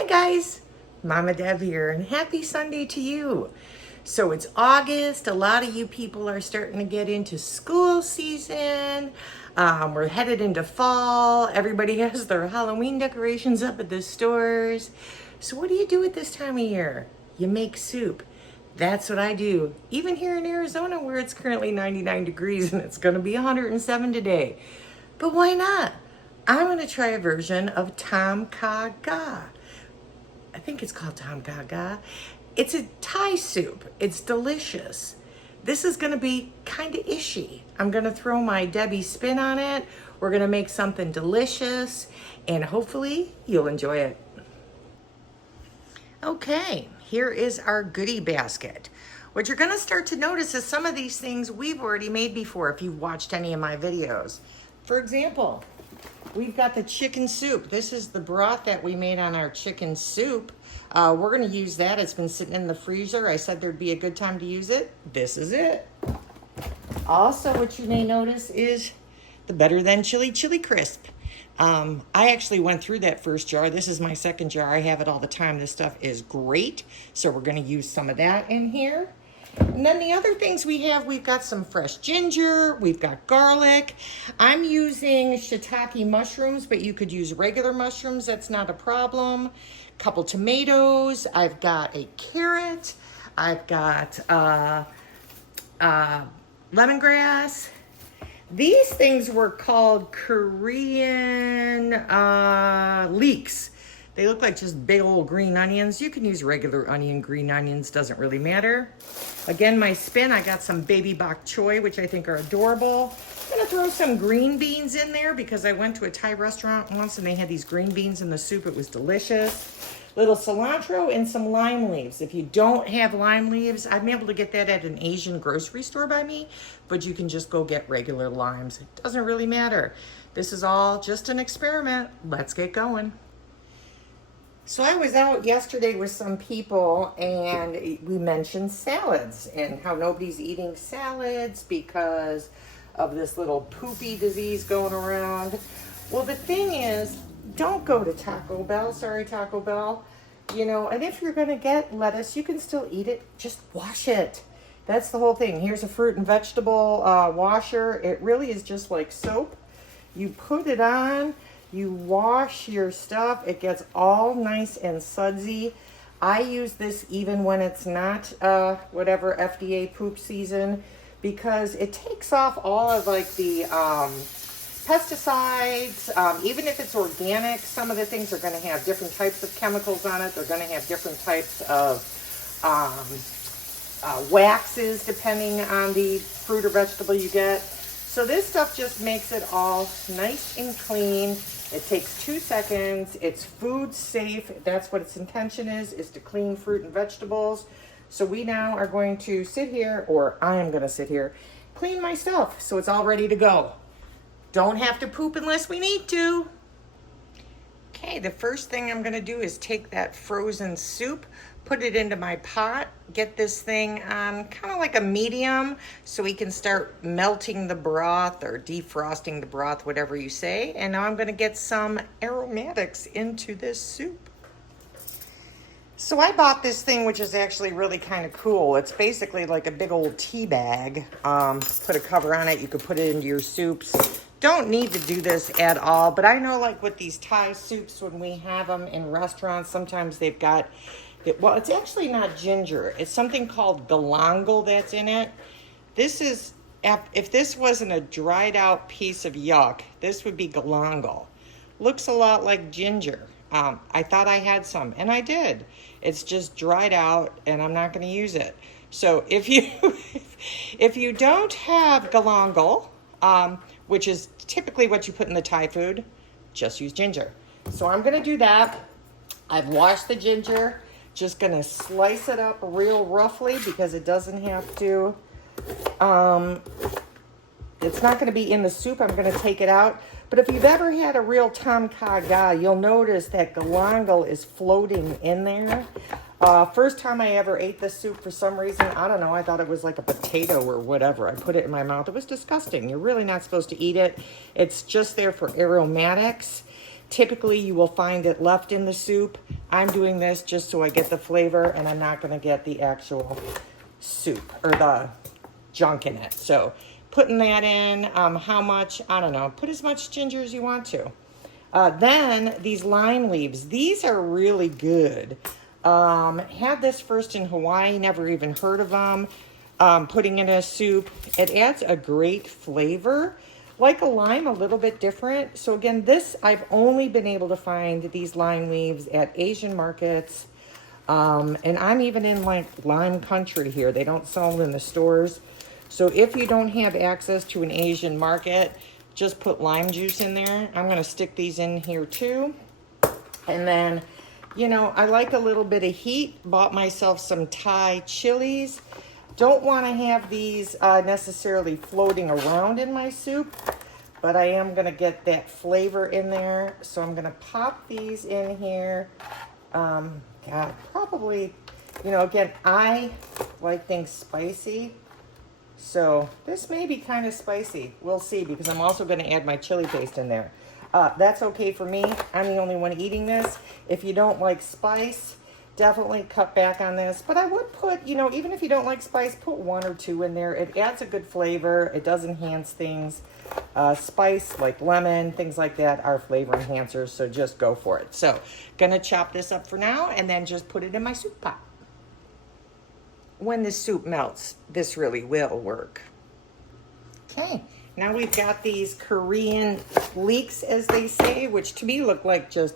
Hi guys, Mama Deb here, and happy Sunday to you. So it's August. A lot of you people are starting to get into school season. We're headed into fall. Everybody has their Halloween decorations up at the stores. So what do you do at this time of year? You make soup. That's what I do. Even here in Arizona where it's currently 99 degrees and it's going to be 107 today. But why not? I'm going to try a version of Kha Gai. I think it's called Kha Gai. It's a Thai soup. It's delicious. This is going to be kind of ishy. I'm going to throw my Debbie spin on it. We're going to make something delicious, and hopefully you'll enjoy it. Okay, here is our goodie basket. What you're going to start to notice is some of these things we've already made before if you've watched any of my videos. For example, we've got the chicken soup. This is the broth that we made on our chicken soup. We're going to use that. It's been sitting in the freezer. I said there'd be a good time to use it. This is it. Also, what you may notice is the Better Than Chili Crisp. I actually went through that first jar. This is my second jar. I have it all the time. This stuff is great. So we're going to use some of that in here. And then the other things we have, we've got some fresh ginger, we've got garlic. I'm using shiitake mushrooms, but you could use regular mushrooms. That's not a problem. A couple tomatoes. I've got a carrot. I've got lemongrass. These things were called Korean leeks. They look like just big old green onions. You can use regular onion, green onions, doesn't really matter. Again, my spin, I got some baby bok choy, which I think are adorable. I'm gonna throw some green beans in there because I went to a Thai restaurant once and they had these green beans in the soup. It was delicious. Little cilantro and some lime leaves. If you don't have lime leaves, I'm able to get that at an Asian grocery store by me, but you can just go get regular limes. It doesn't really matter. This is all just an experiment. Let's get going. So I was out yesterday with some people and we mentioned salads and how nobody's eating salads because of this little poopy disease going around. Well, the thing is, don't go to Taco Bell. Sorry, Taco Bell. You know, and if you're going to get lettuce, you can still eat it. Just wash it. That's the whole thing. Here's a fruit and vegetable washer. It really is just like soap. You put it on. You wash your stuff. It gets all nice and sudsy. I use this even when it's not whatever FDA poop season because it takes off all of like the pesticides. Even if it's organic, some of the things are going to have different types of chemicals on it. They're going to have different types of waxes depending on the fruit or vegetable you get. So this stuff just makes it all nice and clean. It takes 2 seconds. It's food safe. That's what its intention is to clean fruit and vegetables. So we now are going to sit here, or I am going to sit here, clean my stuff so it's all ready to go. Don't have to poop unless we need to. Okay, the first thing I'm going to do is take that frozen soup, put it into my pot, get this thing on kind of like a medium so we can start melting the broth or defrosting the broth, whatever you say. And now I'm going to get some aromatics into this soup. So I bought this thing, which is actually really kind of cool. It's basically like a big old tea bag. Put a cover on it. You could put it into your soups. Don't need to do this at all, but I know like with these Thai soups, when we have them in restaurants, sometimes they've got, well, it's actually not ginger. It's something called galangal that's in it. This is, if this wasn't a dried out piece of yuck, this would be galangal. Looks a lot like ginger. I thought I had some, and I did. It's just dried out, and I'm not going to use it. So if you don't have galangal, which is typically what you put in the Thai food, just use ginger. So I'm going to do that. I've washed the ginger. Just going to slice it up real roughly because it doesn't have to. It's not going to be in the soup. I'm going to take it out. But if you've ever had a real Kha Gai, you'll notice that galangal is floating in there. First time I ever ate this soup, for some reason, I don't know, I thought it was like a potato or whatever. I put it in my mouth. It was disgusting. You're really not supposed to eat it. It's just there for aromatics. Typically, you will find it left in the soup. I'm doing this just so I get the flavor and I'm not going to get the actual soup or the junk in it. So putting that in, how much, I don't know, put as much ginger as you want to. Then these lime leaves, these are really good. Had this first in Hawaii, never even heard of them. Putting in a soup, it adds a great flavor. Like a lime, a little bit different. So again, this, I've only been able to find these lime leaves at Asian markets. And I'm even in like lime country here. They don't sell them in the stores. So if you don't have access to an Asian market, just put lime juice in there. I'm gonna stick these in here too. And then, you know, I like a little bit of heat. Bought myself some Thai chilies. Don't want to have these necessarily floating around in my soup, but I am going to get that flavor in there. So I'm going to pop these in here. God, probably, you know, again, I like things spicy. So this may be kind of spicy. We'll see, because I'm also going to add my chili paste in there. That's okay for me. I'm the only one eating this. If you don't like spice, definitely cut back on this. But I would put, you know, even if you don't like spice, put 1 or 2 in there. It adds a good flavor. It does enhance things. Spice like lemon, things like that are flavor enhancers. So just go for it. So gonna chop this up for now and then just put it in my soup pot. When the soup melts, this really will work. Okay, now we've got these Korean leeks, as they say, which to me look like just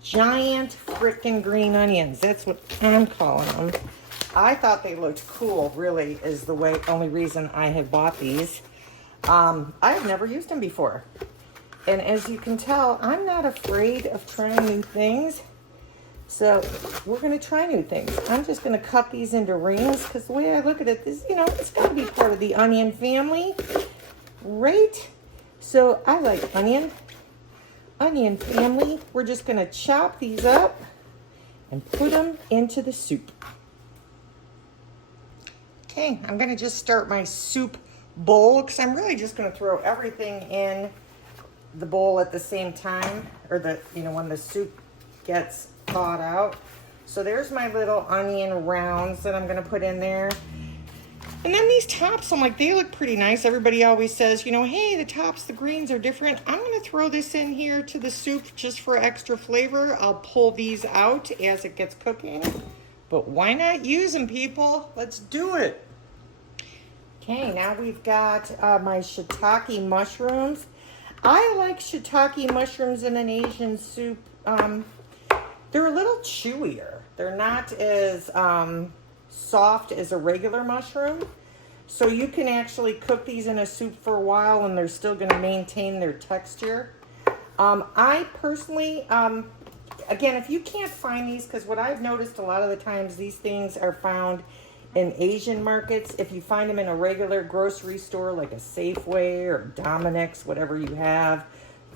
giant frickin' green onions. That's what I'm calling them. I thought they looked cool, really, is the only reason I have bought these. I've never used them before. And as you can tell, I'm not afraid of trying new things. So we're going to try new things. I'm just going to cut these into rings because the way I look at it is, you know, it's got to be part of the onion family, right? So I like onion family. We're just going to chop these up and put them into the soup. Okay, I'm going to just start my soup bowl because I'm really just going to throw everything in the bowl at the same time, or the, you know, when the soup gets thawed out. So there's my little onion rounds that I'm going to put in there. And then these tops, I'm like, they look pretty nice. Everybody always says, you know, hey, the tops, the greens are different. I'm going to throw this in here to the soup just for extra flavor. I'll pull these out as it gets cooking. But why not use them, people? Let's do it. Okay, now we've got my shiitake mushrooms. I like shiitake mushrooms in an Asian soup. They're a little chewier. They're not as soft as a regular mushroom. So you can actually cook these in a soup for a while and they're still going to maintain their texture. I personally, again, if you can't find these, because what I've noticed a lot of the times, these things are found in Asian markets. If you find them in a regular grocery store like a Safeway or Dominick's, whatever you have,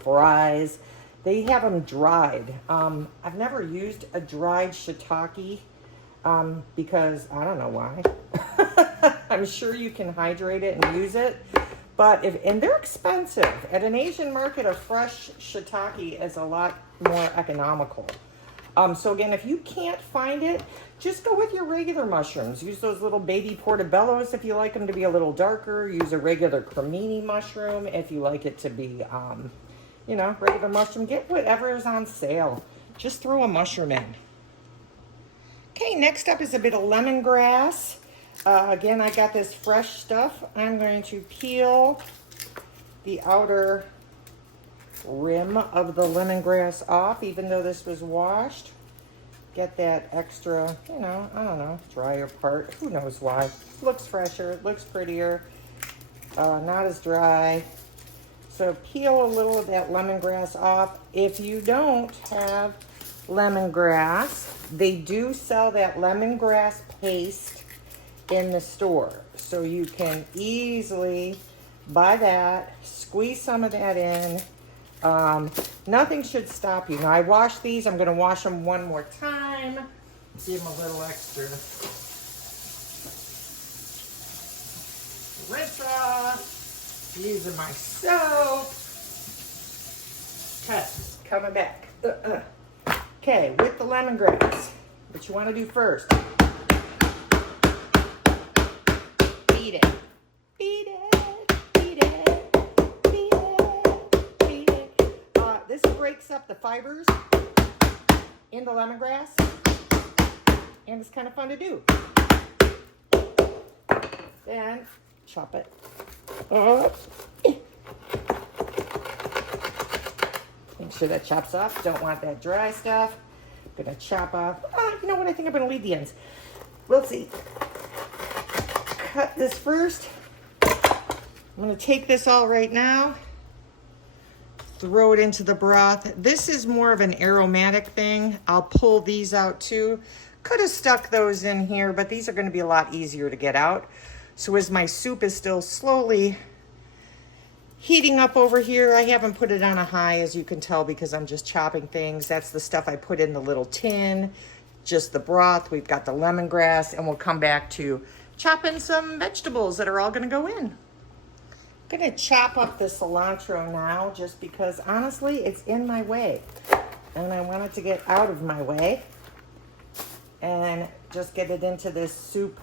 Fry's, they have them dried. I've never used a dried shiitake because I don't know why. I'm sure you can hydrate it and use it, but and they're expensive. At an Asian market, a fresh shiitake is a lot more economical. So again, if you can't find it, just go with your regular mushrooms. Use those little baby portobellos if you like them to be a little darker. Use a regular cremini mushroom if you like it to be, you know, regular mushroom. Get whatever is on sale. Just throw a mushroom in. Okay, next up is a bit of lemongrass. Again, I got this fresh stuff. I'm going to peel the outer rim of the lemongrass off, even though this was washed. Get that extra, you know, I don't know, drier part. Who knows why? Looks fresher, looks prettier, not as dry. So peel a little of that lemongrass off. If you don't have lemongrass, they do sell that lemongrass paste in the store. So you can easily buy that, squeeze some of that in. Nothing should stop you. Now I washed these. I'm going to wash them one more time. Give them a little extra rinse off. Using my soap. Okay, coming back. Okay, with the lemongrass, what you want to do first, beat it, beat it, beat it, beat it, beat it. This breaks up the fibers in the lemongrass, and it's kind of fun to do. Then chop it up. Make sure that chops off. Don't want that dry stuff. I'm gonna chop off. You know what? I think I'm gonna leave the ends. We'll see. Cut this first. I'm gonna take this all right now. Throw it into the broth. This is more of an aromatic thing. I'll pull these out too. Could have stuck those in here, but these are gonna be a lot easier to get out. So as my soup is still slowly heating up over here, I haven't put it on a high, as you can tell, because I'm just chopping things. That's the stuff I put in the little tin, just the broth. We've got the lemongrass, and we'll come back to chopping some vegetables that are all gonna go in. I'm gonna chop up the cilantro now, just because honestly, it's in my way. And I want it to get out of my way. And just get it into this soup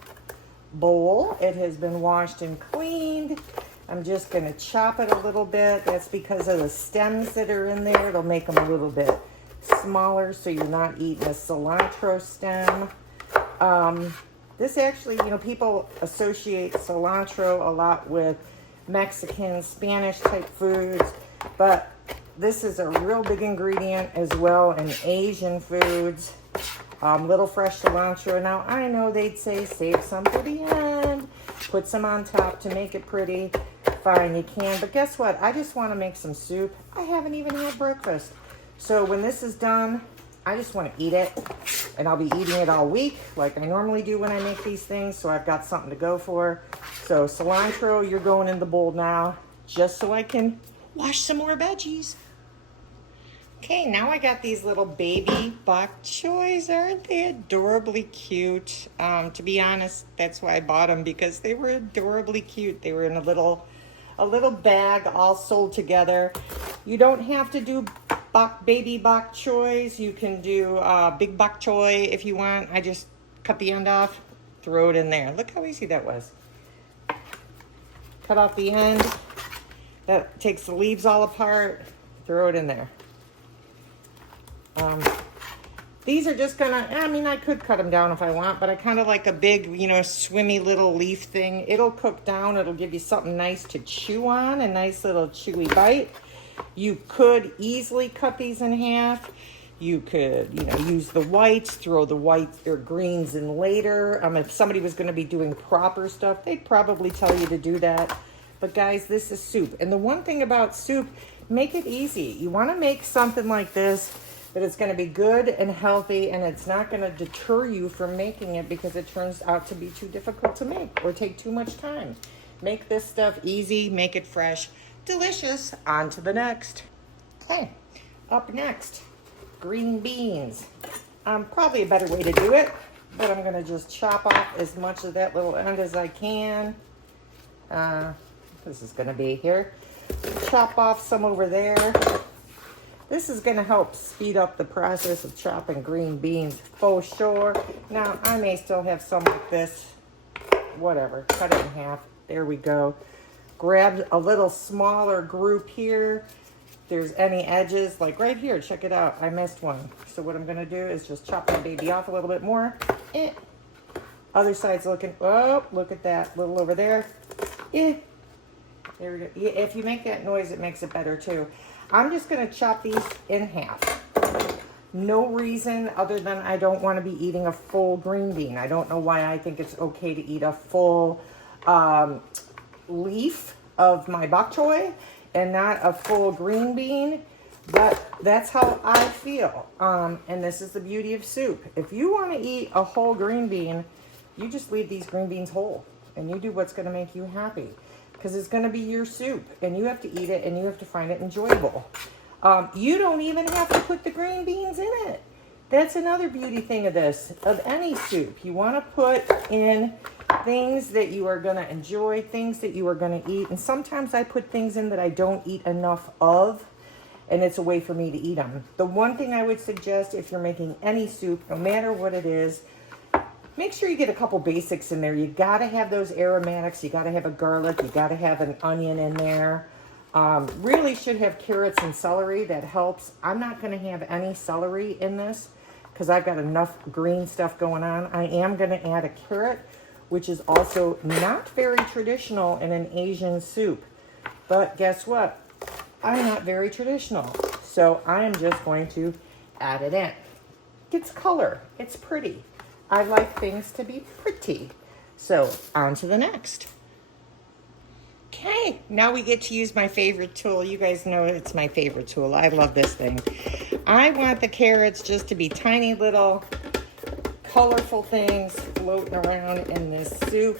bowl. It has been washed and cleaned. I'm just going to chop it a little bit. That's because of the stems that are in there. It'll make them a little bit smaller so you're not eating a cilantro stem. This actually, you know, people associate cilantro a lot with Mexican, Spanish type foods, but this is a real big ingredient as well in Asian foods. Little fresh cilantro. Now, I know they'd say save some for the end, put some on top to make it pretty. Fine, you can. But guess what? I just want to make some soup. I haven't even had breakfast. So when this is done, I just want to eat it. And I'll be eating it all week like I normally do when I make these things. So I've got something to go for. So cilantro, you're going in the bowl now, just so I can wash some more veggies. Okay, now I got these little baby bok choys. Aren't they adorably cute? To be honest, that's why I bought them, because they were adorably cute. They were in a little bag, all sold together. You don't have to do baby bok choys. You can do big bok choy if you want. I just cut the end off, throw it in there. Look how easy that was. Cut off the end. That takes the leaves all apart. Throw it in there. These are just gonna, I mean, I could cut them down if I want, but I kind of like a big, you know, swimmy little leaf thing. It'll cook down. It'll give you something nice to chew on, a nice little chewy bite. You could easily cut these in half. You could, you know, use the whites, throw the whites or greens in later. If somebody was going to be doing proper stuff, they'd probably tell you to do that. But guys, this is soup. And the one thing about soup, make it easy. You want to make something like this that it's going to be good and healthy, and it's not going to deter you from making it because it turns out to be too difficult to make or take too much time. Make this stuff easy, make it fresh, delicious. On to the next. Okay, up next, green beans. Probably a better way to do it, but I'm going to just chop off as much of that little end as I can. This is going to be here. Chop off some over there. This is going to help speed up the process of chopping green beans for sure. Now, I may still have some like this. Whatever. Cut it in half. There we go. Grab a little smaller group here. If there's any edges, like right here, check it out. I missed one. So what I'm going to do is just chop my baby off a little bit more. Other side's looking, oh, look at that. Little over there. There we go. If you make that noise, it makes it better too. I'm just going to chop these in half. No reason other than I don't want to be eating a full green bean. I don't know why I think it's okay to eat a full leaf of my bok choy and not a full green bean. But that's how I feel. And this is the beauty of soup. If you want to eat a whole green bean, you just leave these green beans whole. And you do what's going to make you happy. Because it's going to be your soup, and you have to eat it, and you have to find it enjoyable. You don't even have to put the green beans in it. That's another beauty thing of this, of any soup. You want to put in things that you are going to enjoy, things that you are going to eat. And sometimes I put things in that I don't eat enough of, and it's a way for me to eat them. The one thing I would suggest if you're making any soup, no matter what it is, make sure you get a couple basics in there. You gotta have those aromatics. You gotta have a garlic. You gotta have an onion in there. Really should have carrots and celery. That helps. I'm not gonna have any celery in this because I've got enough green stuff going on. I am gonna add a carrot, which is also not very traditional in an Asian soup. But guess what? I'm not very traditional. So I am just going to add it in. It's color. It's pretty. I like things to be pretty. So on to the next. Okay, now we get to use my favorite tool. You guys know it's my favorite tool. I love this thing. I want the carrots just to be tiny little colorful things floating around in this soup.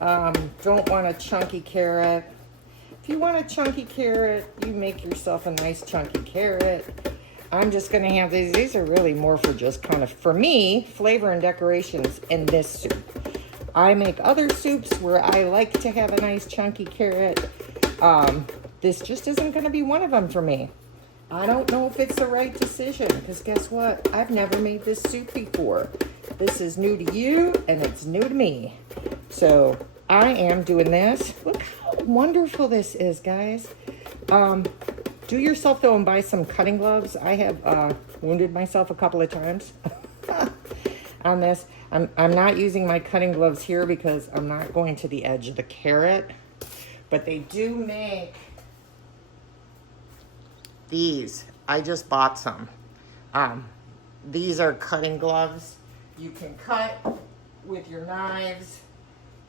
Don't want a chunky carrot. If you want a chunky carrot, you make yourself a nice chunky carrot. I'm just gonna have these. These are really more for just kind of, for me, flavor and decorations in this soup. I make other soups where I like to have a nice chunky carrot. This just isn't gonna be one of them for me. I don't know if it's the right decision, because guess what? I've never made this soup before. This is new to you, and it's new to me. So I am doing this. Look how wonderful this is, guys. Do yourself, though, and buy some cutting gloves. I have wounded myself a couple of times on this. I'm not using my cutting gloves here because I'm not going to the edge of the carrot. But they do make these. I just bought some. These are cutting gloves. You can cut with your knives,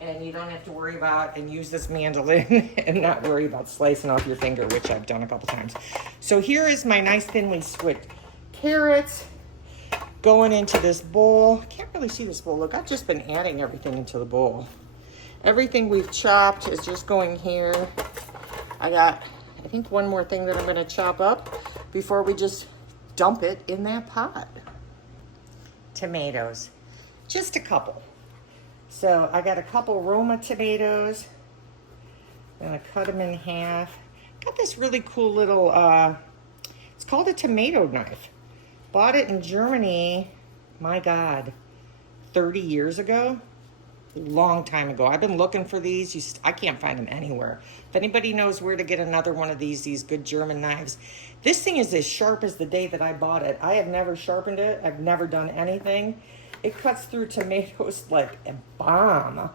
and you don't have to worry about and use this mandolin and not worry about slicing off your finger, which I've done a couple times. So here is my nice thinly sliced carrots going into this bowl. Can't really see this bowl. Look, I've just been adding everything into the bowl. Everything we've chopped is just going here. I got, I think, one more thing that I'm gonna chop up before we just dump it in that pot. Tomatoes, just a couple. So I got a couple Roma tomatoes. I'm gonna cut them in half. Got this really cool little, it's called a tomato knife. Bought it in Germany, my God, 30 years ago. Long time ago. I've been looking for these. I can't find them anywhere. If anybody knows where to get another one of these good German knives. This thing is as sharp as the day that I bought it. I have never sharpened it. I've never done anything. It cuts through tomatoes like a bomb.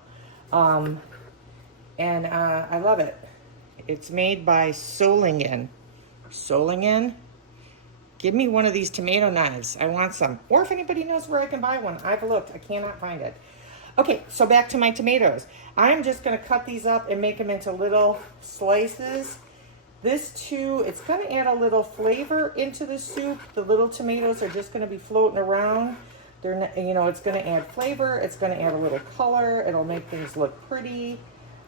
And I love it. It's made by Solingen. Solingen? Give me one of these tomato knives. I want some. Or if anybody knows where I can buy one. I've looked. I cannot find it. Okay, so back to my tomatoes. I'm just going to cut these up and make them into little slices. This too, it's going to add a little flavor into the soup. The little tomatoes are just going to be floating around. They're not, you know, it's going to add flavor. It's going to add a little color. It'll make things look pretty.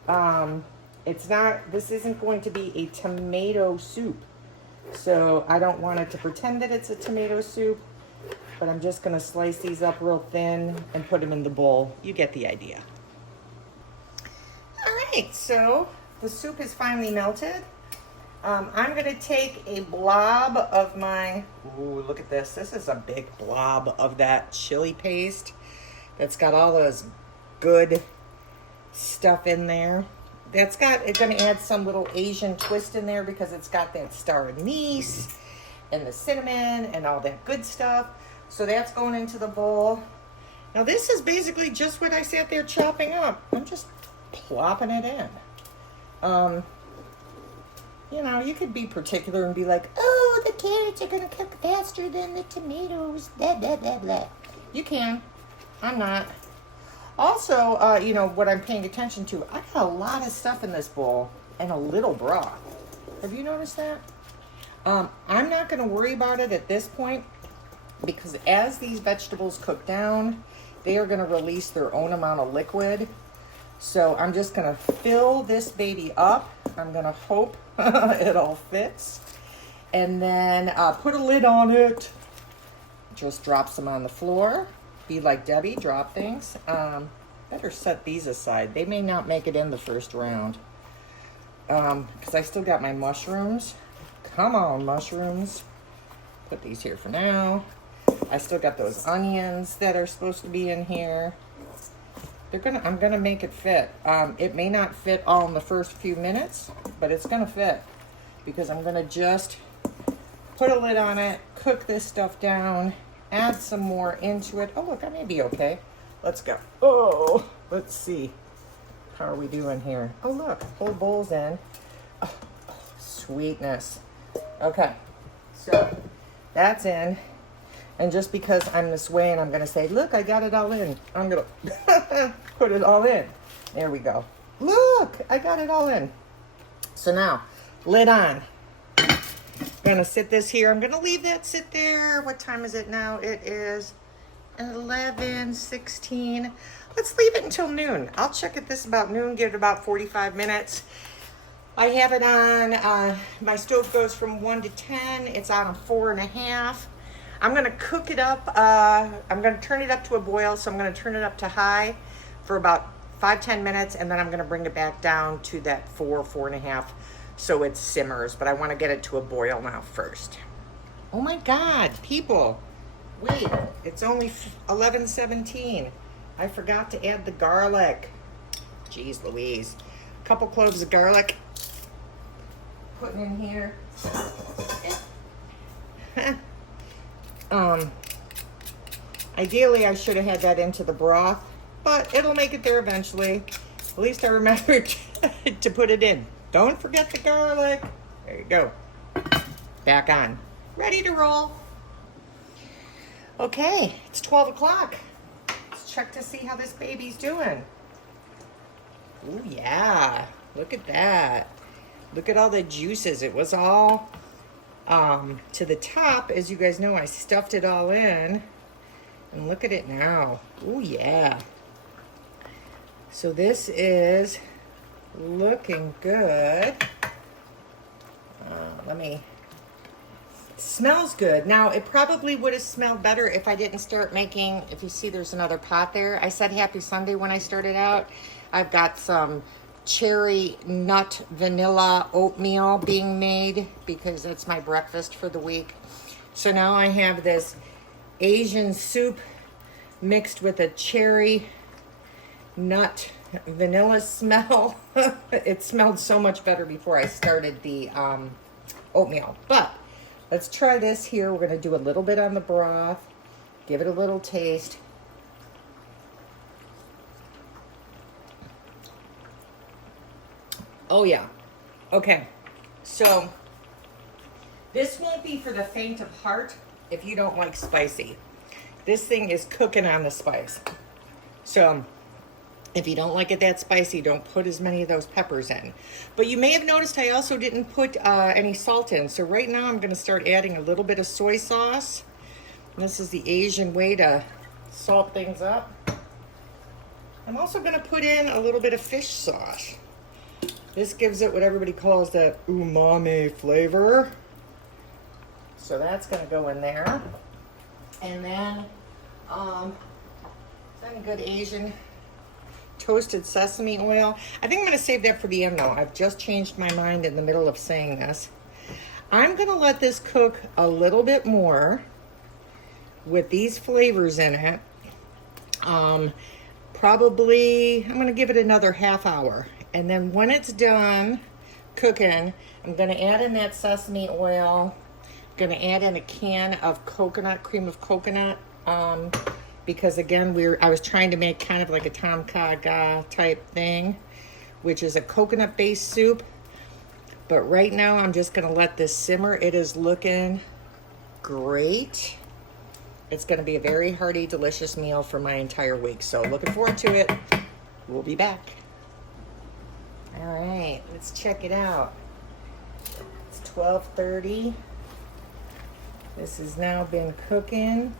This isn't going to be a tomato soup. So I don't want it to pretend that it's a tomato soup, but I'm just gonna slice these up real thin and put them in the bowl. You get the idea. All right, so the soup is finally melted. I'm gonna take a blob of my, ooh, look at this. This is a big blob of that chili paste that's got all those good stuff in there. It's gonna add some little Asian twist in there because it's got that star anise and the cinnamon and all that good stuff. So that's going into the bowl. Now this is basically just what I sat there chopping up. I'm just plopping it in. You know, you could be particular and be like, oh, the carrots are gonna cook faster than the tomatoes, blah, blah, blah, blah. You can, I'm not. Also, you know, what I'm paying attention to, I got a lot of stuff in this bowl and a little broth. Have you noticed that? I'm not gonna worry about it at this point because as these vegetables cook down, they are gonna release their own amount of liquid. So I'm just gonna fill this baby up. I'm gonna hope it all fits. And then put a lid on it. Just drop some on the floor. Be like Debbie, drop things. Better set these aside. They may not make it in the first round. Because I still got my mushrooms Come on, mushrooms. Put these here for now. I still got those onions that are supposed to be in here. I'm gonna make it fit. It may not fit all in the first few minutes, but it's gonna fit because I'm gonna just put a lid on it, cook this stuff down, add some more into it. Oh, look, I may be okay. Let's go. Oh, let's see. How are we doing here? Oh, look, whole bowl's in. Oh, sweetness. Okay, so that's in. And just because I'm this way and I'm going to say, look, I got it all in, I'm going to put it all in. There we go. Look, I got it all in. So now, lid on. I'm going to sit this here. I'm going to leave that sit there. What time is it now? It is 11:16. Let's leave it until noon. I'll check at this about noon, give it about 45 minutes. I have it on, my stove goes from 1 to 10. It's on a 4.5. I'm gonna cook it up. I'm gonna turn it up to a boil, so I'm gonna turn it up to high for about 5-10 minutes, and then I'm gonna bring it back down to that 4.5, so it simmers. But I wanna get it to a boil now first. Oh my God, people. Wait, it's only 11:17. I forgot to add the garlic. Jeez Louise. A couple cloves of garlic. Putting in here. Ideally I should have had that into the broth, but it'll make it there eventually. At least I remembered to put it in. Don't forget the garlic. There you go. Back on. Ready to roll. Okay, it's 12 o'clock. Let's check to see how this baby's doing. Oh yeah, look at that. Look at all the juices. It was all to the top. As you guys know, I stuffed it all in. And look at it now. Oh yeah. So this is looking good. It smells good. Now, it probably would have smelled better if I didn't start making, if you see there's another pot there. I said Happy Sunday when I started out. I've got some cherry nut vanilla oatmeal being made because that's my breakfast for the week. So now I have this Asian soup mixed with a cherry nut vanilla smell. It smelled so much better before I started the oatmeal. But let's try this here. We're going to do a little bit on the broth, give it a little taste. Oh yeah. Okay. So this won't be for the faint of heart if you don't like spicy. This thing is cooking on the spice. So if you don't like it that spicy, don't put as many of those peppers in. But you may have noticed I also didn't put any salt in. So right now I'm going to start adding a little bit of soy sauce. This is the Asian way to salt things up. I'm also going to put in a little bit of fish sauce. This gives it what everybody calls that umami flavor. So that's going to go in there. And then some good Asian toasted sesame oil. I think I'm going to save that for the end though. I've just changed my mind in the middle of saying this. I'm going to let this cook a little bit more with these flavors in it. Probably, I'm going to give it another half hour. And then when it's done cooking, I'm going to add in that sesame oil. I'm going to add in a can of coconut, cream of coconut. Because again, I was trying to make kind of like a Kha Gai type thing, which is a coconut-based soup. But right now, I'm just going to let this simmer. It is looking great. It's going to be a very hearty, delicious meal for my entire week. So looking forward to it. We'll be back. All right, let's check it out. It's 12:30. This has now been cooking.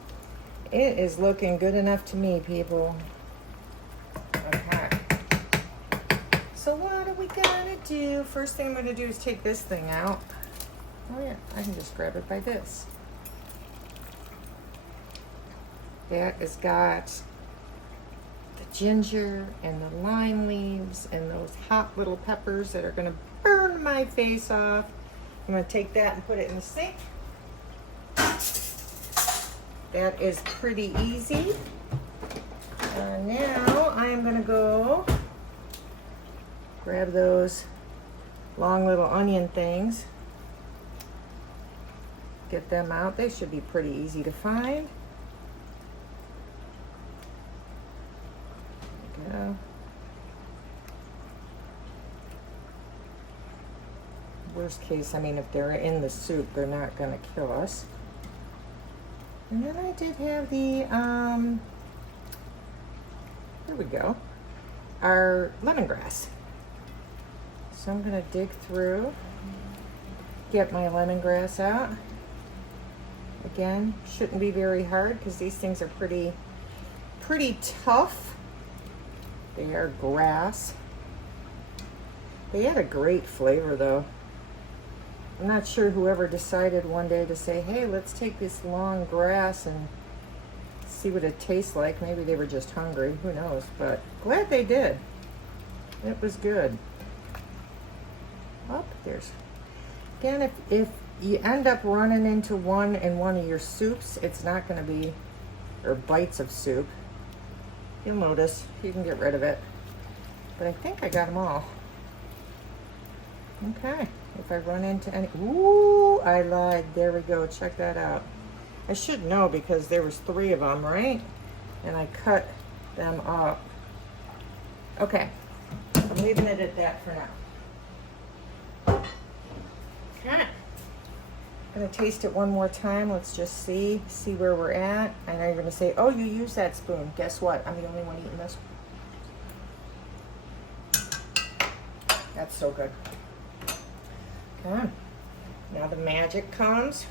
It is looking good enough to me, people. Okay. So what are we gonna do? First thing I'm gonna do is take this thing out. Oh yeah, I can just grab it by this. That has got the ginger and the lime leaves and those hot little peppers that are gonna burn my face off. I'm gonna take that and put it in the sink. That is pretty easy. Now I am gonna go grab those long little onion things. Get them out. They should be pretty easy to find. There we go. Worst case, I mean, if they're in the soup, they're not gonna kill us. And then I did have the, there we go, our lemongrass. So I'm gonna dig through, get my lemongrass out. Again, shouldn't be very hard because these things are pretty tough. They are grass. They had a great flavor though. I'm not sure whoever decided one day to say, hey, let's take this long grass and see what it tastes like. Maybe they were just hungry, who knows, but glad they did. It was good. Oh, there's, again, if you end up running into one in one of your soups, it's not gonna be, or bites of soup, you'll notice, you can get rid of it. But I think I got them all. Okay. If I run into any, ooh, I lied. There we go. Check that out. I should know because there was 3 of them, right? And I cut them up. Okay. I'm leaving it at that for now. Okay. I'm going to taste it one more time. Let's just see where we're at. I know you're going to say, oh, you use that spoon. Guess what? I'm the only one eating this. That's so good. Okay. Now the magic comes.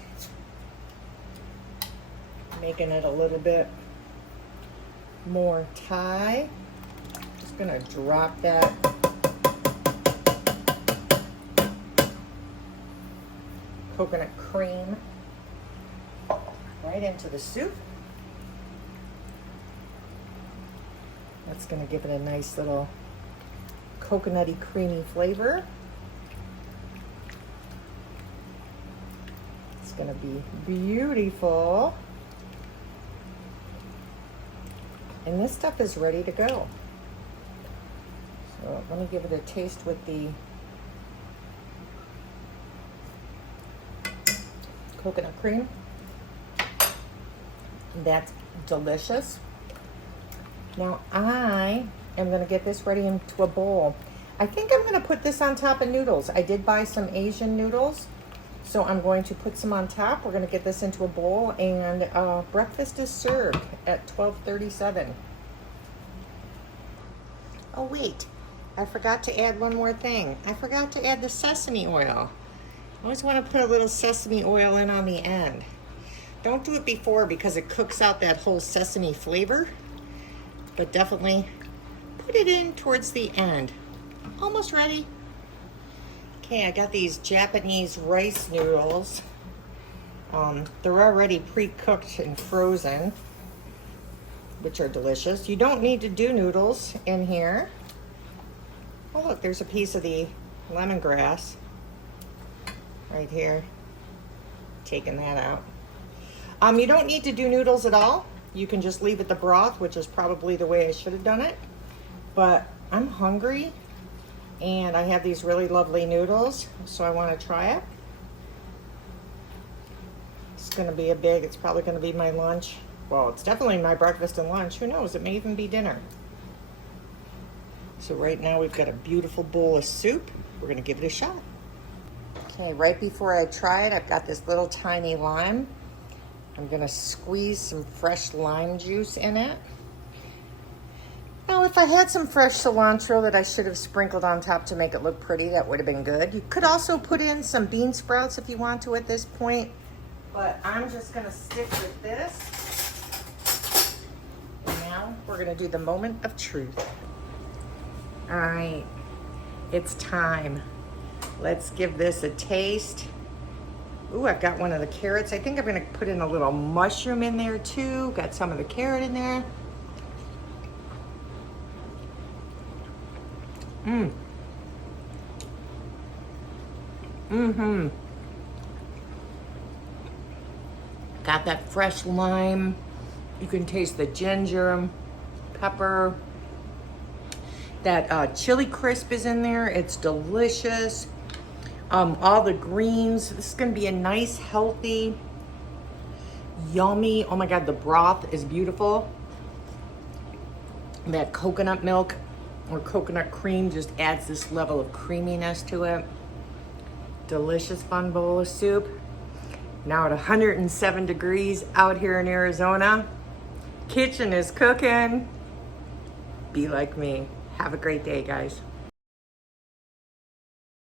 Making it a little bit more Thai. Just gonna drop that coconut cream right into the soup. That's gonna give it a nice little coconutty creamy flavor. Gonna be beautiful. And this stuff is ready to go. So let me give it a taste with the coconut cream. That's delicious. Now I am gonna get this ready into a bowl. I think I'm gonna put this on top of noodles. I did buy some Asian noodles. So I'm going to put some on top. We're going to get this into a bowl, and breakfast is served at 12:37. Oh wait, I forgot to add one more thing. I forgot to add the sesame oil. I always want to put a little sesame oil in on the end. Don't do it before because it cooks out that whole sesame flavor, but definitely put it in towards the end. Almost ready. Okay, I got these Japanese rice noodles. They're already pre-cooked and frozen, which are delicious. You don't need to do noodles in here. Oh look, there's a piece of the lemongrass right here. Taking that out. You don't need to do noodles at all. You can just leave it the broth, which is probably the way I should have done it. But I'm hungry. And I have these really lovely noodles, so I want to try it. It's going to be it's probably going to be my lunch. Well, it's definitely my breakfast and lunch. Who knows? It may even be dinner. So right now we've got a beautiful bowl of soup. We're going to give it a shot. Okay, right before I try it, I've got this little tiny lime. I'm going to squeeze some fresh lime juice in it. Now, if I had some fresh cilantro that I should have sprinkled on top to make it look pretty, that would have been good. You could also put in some bean sprouts if you want to at this point, but I'm just gonna stick with this. And now we're gonna do the moment of truth. All right, it's time. Let's give this a taste. Ooh, I've got one of the carrots. I think I'm gonna put in a little mushroom in there too. Got some of the carrot in there. Mm-hmm. Got that fresh lime. You can taste the ginger, pepper. That chili crisp is in there. It's delicious. All the greens. This is gonna be a nice, healthy, yummy. Oh my God, the broth is beautiful. That coconut milk or coconut cream just adds this level of creaminess to it. Delicious, fun bowl of soup. Now at 107 degrees out here in Arizona. Kitchen is cooking. Be like me. Have a great day, guys.